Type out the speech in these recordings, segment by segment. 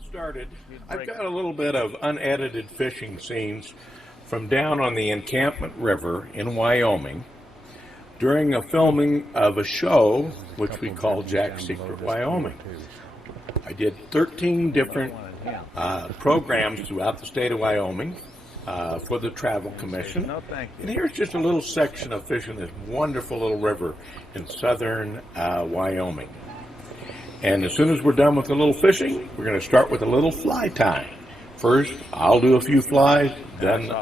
Get started, I've got a little bit of unedited fishing scenes from down on the Encampment River in Wyoming during a filming of a show which we call Jack's Secret Wyoming. I did 13 different programs throughout the state of Wyoming for the Travel Commission. And here's just a little section of fishing this wonderful little river in southern Wyoming. And as soon as we're done with the little fishing, we're going to start with a little fly tying. First, I'll do a few flies, then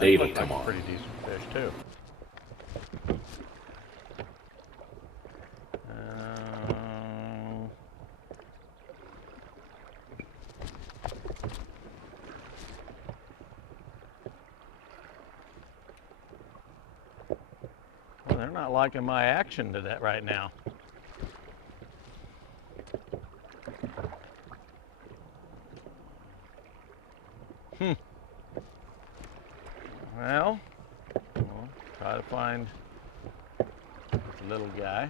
Dave will come on. Pretty decent fish too. Well, they're not liking my action to that right now. Well, we'll try to find the little guy.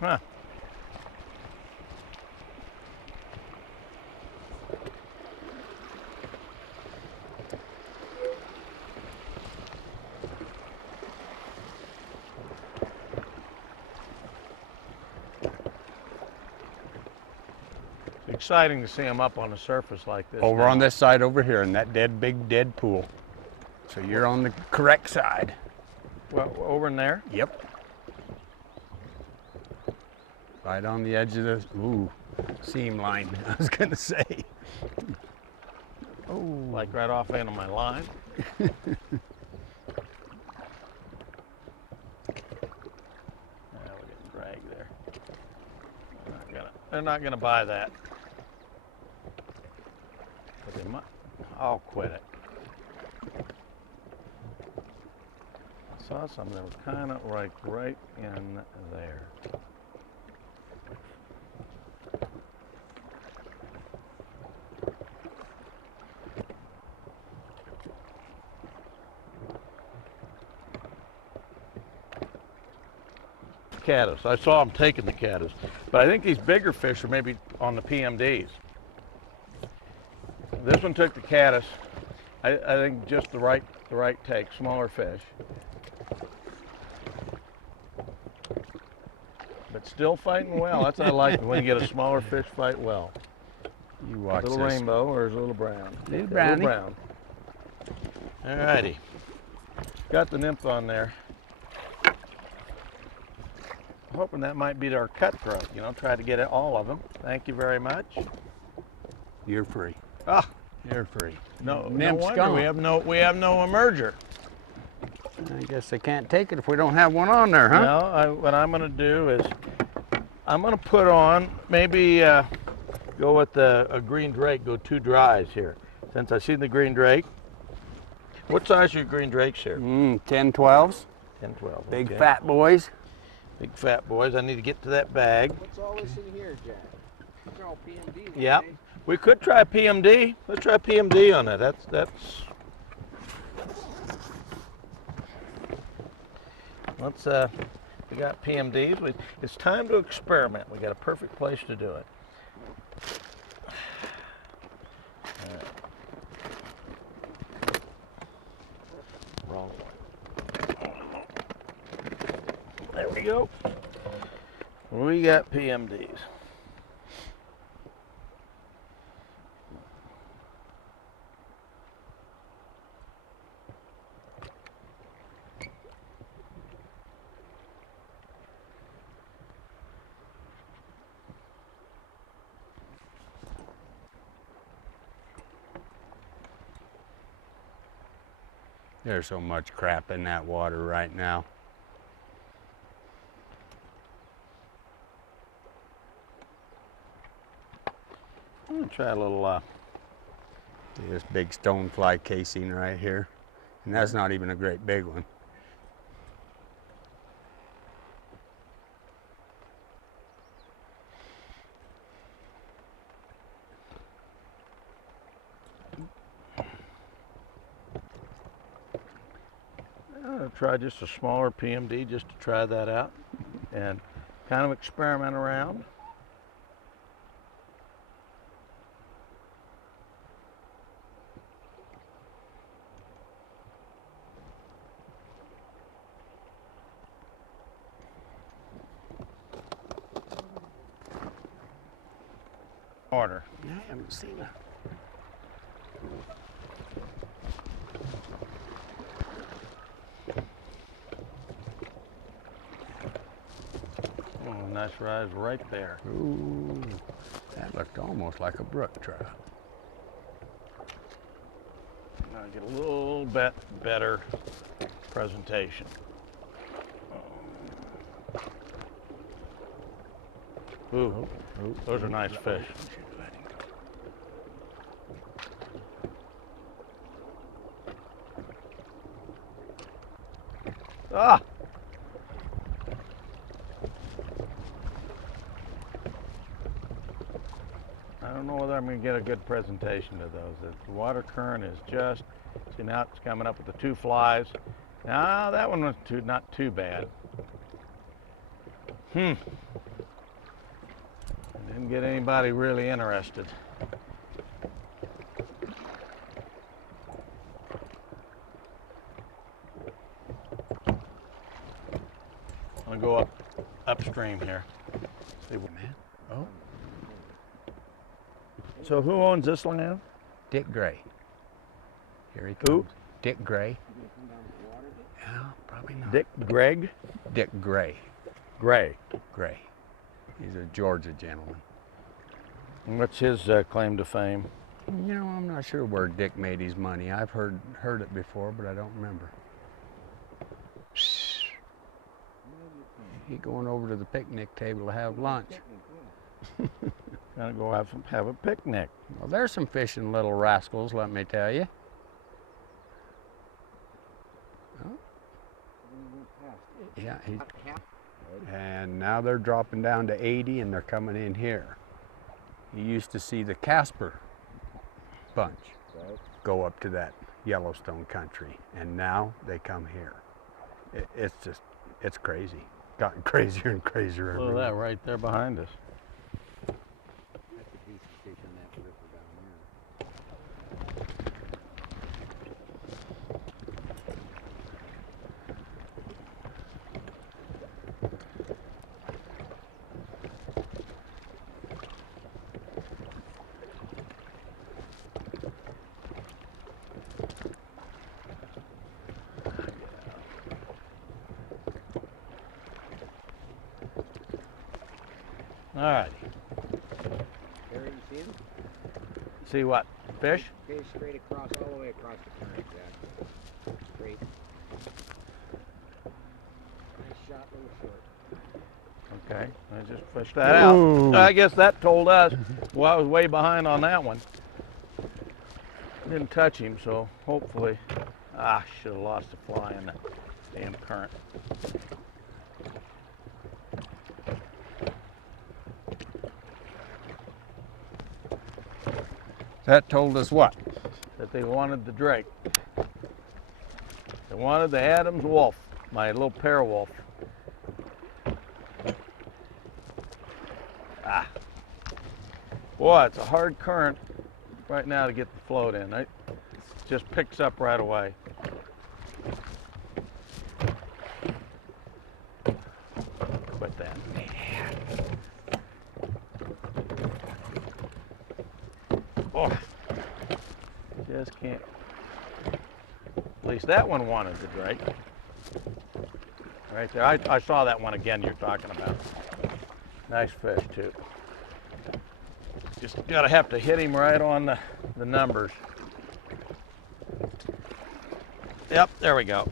Huh. Exciting to see them up on the surface like this. Over on this side over here in that big dead pool. So you're on the correct side. Well, over in there? Yep. Right on the edge of the seam line, I was gonna say. Oh, like right off into my line. Yeah, we're getting dragged there. They're not gonna buy that. But they might. I'll quit it. I saw something that was kind of like right in there. Caddis. I saw them taking the caddis, but I think these bigger fish are maybe on the PMDs. This one took the caddis. I think just the right take. Smaller fish, but still fighting well. That's what I like when you get a smaller fish fight well. You watch Little this. rainbow or is it a little brown? Little brownie. Little brown. All righty. Got the nymph on there. Hoping that might be our cutthroat. You know, try to get all of them. Thank you very much. You're free. Ah, you're free. No Nymph's wonder gone. we have no emerger. I guess they can't take it if we don't have one on there, huh? No, what I'm going to do is I'm going to put on maybe go with a green drake. Go 2 dries here. Since I see the green drake. What size are your green drakes here? 10, 12s. 10, 12. Big okay. fat boys. Big fat boys. I need to get to that bag. What's all this in here, Jack? These are all PMD. Yeah. We could try PMD. Let's try PMD on that. That's. Let's. We got PMDs. It's time to experiment. We got a perfect place to do it. Wrong one. There we go. We got PMDs. There's so much crap in that water right now. I'm gonna try a little. This big stonefly casing right here, and that's not even a great big one. try just a smaller PMD just to try that out and kind of experiment around. Order. Yeah, I haven't seen it. Oh, nice rise right there. Ooh, that looked almost like a brook trout. Now get a little bit better presentation. Ooh, those are nice fish. Ah! I don't know whether I'm going to get a good presentation of those. The water current is just, see now it's coming up with the two flies. Now that one was not too bad. Didn't get anybody really interested. I'm going to go upstream here. See what, man. Oh. So who owns this land? Dick Gray. Here he Who? comes. Dick Gray. No, probably not. Dick Greg? Dick Gray. Gray. Gray. He's a Georgia gentleman. And what's his claim to fame? You know, I'm not sure where Dick made his money. I've heard it before, but I don't remember. He going over to the picnic table to have lunch. Gonna go have a picnic. Well, there's some fishing little rascals, let me tell you. Oh. Yeah, and now they're dropping down to 80 and they're coming in here. You used to see the Casper bunch go up to that Yellowstone country, and now they come here. It's crazy. Gotten crazier and crazier every Look at year. that right there behind us. All right. There you see them? See what? Fish? Fish straight across, all the way across the current, exactly. Straight. Nice shot, little short. Okay, I just fished that out. Ooh. I guess that told us, well, I was way behind on that one. Didn't touch him, so hopefully, should have lost the fly in that damn current. That told us what? That they wanted the drake. They wanted the Adams wolf, my little pair wolf. Boy, it's a hard current right now to get the float in. It just picks up right away. Quit that. Oh, just can't. At least that one wanted the drake. Right there. I saw that one again you're talking about. Nice fish too. Just gotta have to hit him right on the numbers. Yep, there we go.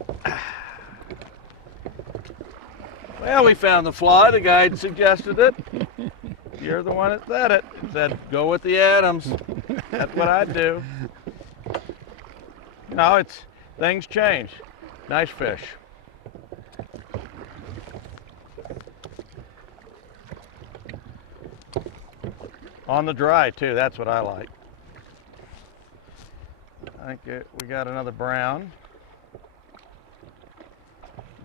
Well, we found the fly. The guide suggested it. You're the one that said it. Said, go with the Adams. That's what I'd do. No, things change. Nice fish. On the dry too, that's what I like. I think we got another brown.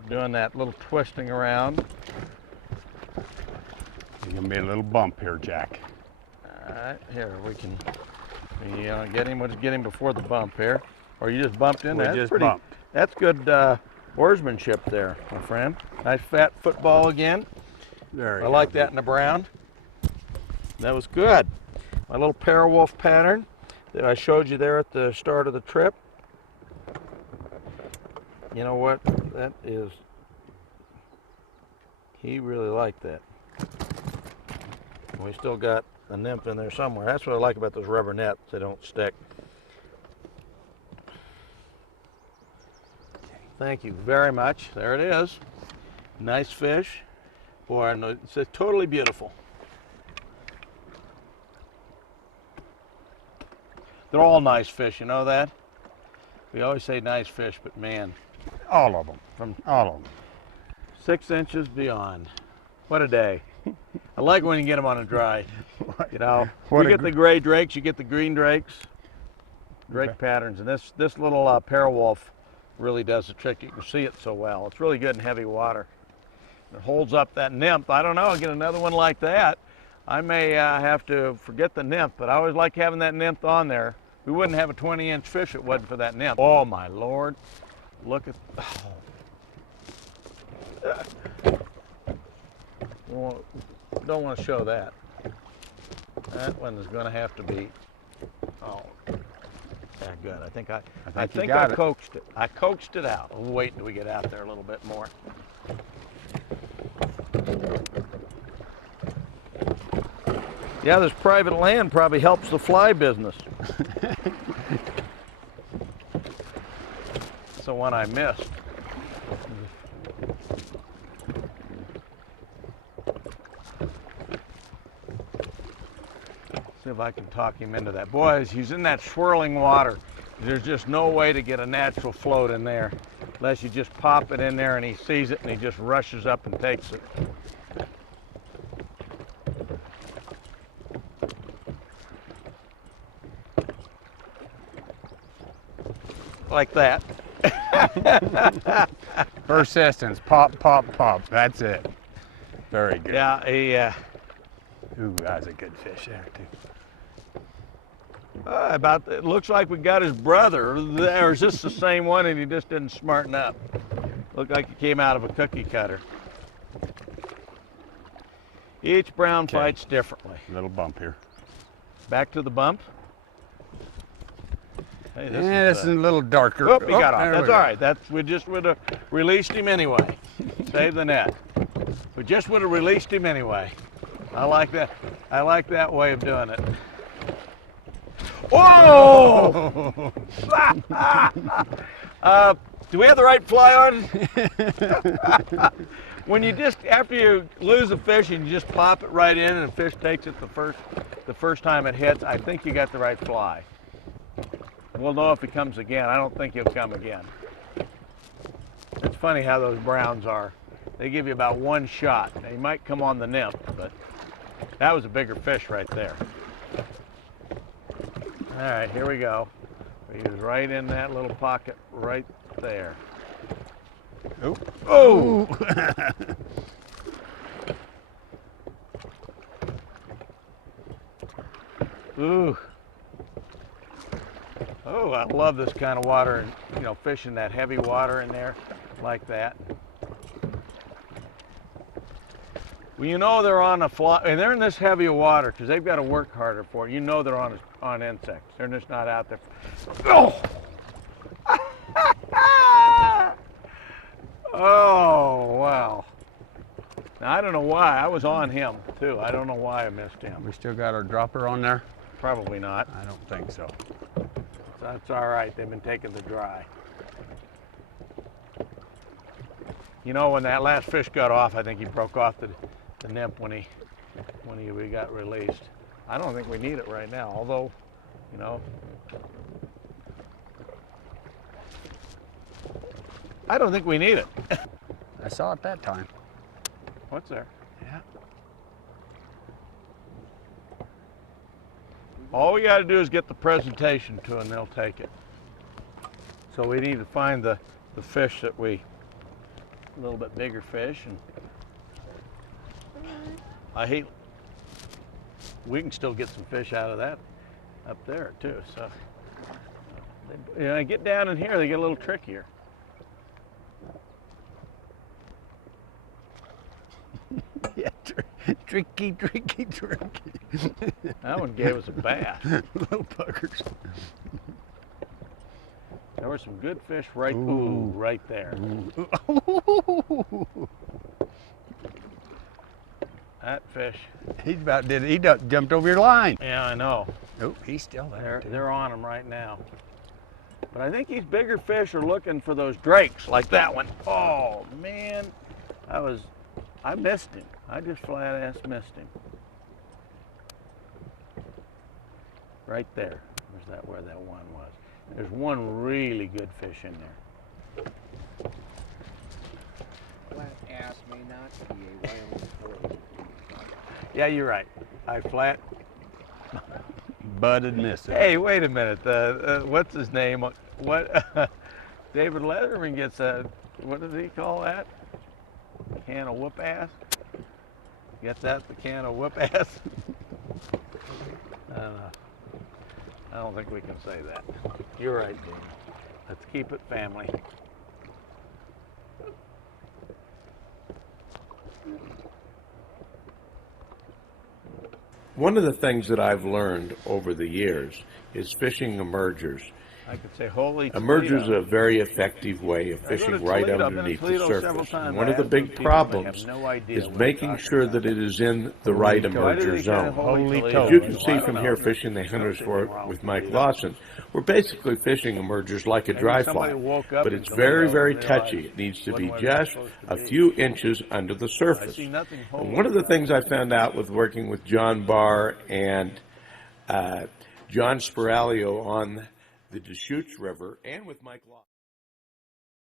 doing that little twisting around. There's gonna be a little bump here, Jack. All right, here we can get him. We'll just get him before the bump here, or you just bumped in. We That's just pretty. bumped. That's good oarsmanship there, my friend. Nice fat football again. There I like that in the brown. That was good. My little parawolf pattern that I showed you there at the start of the trip. You know what? That is. He really liked that. We still got a nymph in there somewhere. That's what I like about those rubber nets. They don't stick. Thank you very much. There it is. Nice fish. Boy, it's totally beautiful. They're all nice fish, you know that? We always say nice fish, but man, All of them. from All of them. 6 inches beyond. What a day. I like when you get them on a dry. You know, What you a get the gray drakes, you get the green drakes, drake Okay. patterns, and this little parawolf really does the trick. You can see it so well. It's really good in heavy water. It holds up that nymph. I don't know, I'll get another one like that. I may have to forget the nymph, but I always like having that nymph on there. We wouldn't have a 20-inch fish if it wasn't for that nymph. Oh my Lord, look at, Well, don't want to show that. That one is going to have to be, oh, yeah, good. I think you got it. coaxed it. I coaxed it out. We'll wait until we get out there a little bit more. Yeah, this private land probably helps the fly business. That's the one I missed. See if I can talk him into that. Boys, he's in that swirling water. There's just no way to get a natural float in there unless you just pop it in there and he sees it and he just rushes up and takes it. Like that. Persistence. Pop, pop, pop. That's it. Very good. Yeah, Ooh, that's a good fish there, too. it looks like we got his brother. Or is this the same one and he just didn't smarten up? Looked like he came out of a cookie cutter. Each brown Okay. fights differently. Little bump here. Back to the bump. Hey, This is a little darker. Oh, he got off. there That's we all go. right. We just would have released him anyway. Save the net. We just would have released him anyway. I like that. I like that way of doing it. Whoa! Do we have the right fly on? When you just, after you lose a fish and you just pop it right in and the fish takes it the first time it hits, I think you got the right fly. We'll know if he comes again. I don't think he'll come again. It's funny how those browns are. They give you about one shot. They might come on the nymph, but that was a bigger fish right there. All right, here we go. He was right in that little pocket right there. Oop. Oh! Ooh. Oh, I love this kind of water, and fishing that heavy water in there like that. Well, they're on a fly, and they're in this heavy water because they've got to work harder for it. They're on insects. They're just not out there. Oh! Oh, wow. Now, I don't know why. I was on him, too. I don't know why I missed him. We still got our dropper on there? Probably not. I don't think so. That's all right. They've been taking the dry. When that last fish got off, I think he broke off the nymph when we got released. I don't think we need it right now, although, I don't think we need it. I saw it that time. What's there? Yeah. All we got to do is get the presentation to and they'll take it. So we need to find the fish that we a little bit bigger fish, and I hate. We can still get some fish out of that up there too. So, get down in here, they get a little trickier. Yeah, tricky. That one gave us a bath. Little buggers. There were some good fish right there. That fish. He jumped over your line. Yeah, I know. Oh, he's still there. They're on him right now. But I think these bigger fish are looking for those drakes, like that one. Oh man, I missed him. I just flat ass missed him. Right there. Where that one was? There's one really good fish in there. Flat ass may not be a Wyoming sport. Yeah, you're right. I flat. Butted miss it. Hey, wait a minute. What's his name? What? David Letterman gets a. What does he call that? Can of whoop ass. Get that? The can of whoop ass. I don't think we can say that. You're right, Dana. Let's keep it family. One of the things that I've learned over the years is fishing emergers. I could say, holy Emergers Toledo. are a very effective way of I go to fishing right Toledo. I've been to underneath the Toledo several surface. times. And one I of the ask big those people, they have problems no idea is what making I'm talking sure about. that it is in the right Why do emerger they say zone. Holy Toledo? As you can Well, see I from don't here know. fishing the Hunter's Something Fork wrong with with Mike Toledo. Lawson, we're basically fishing emergers like a Maybe dry somebody fly. woke up But in it's Toledo very, and very realized touchy. It needs to wasn't be where they're just supposed to a be. few inches under the I surface. see nothing And holy one of the about things it. I found out with working with John Barr and John Spiralio on the Deschutes River and with Mike Lawson.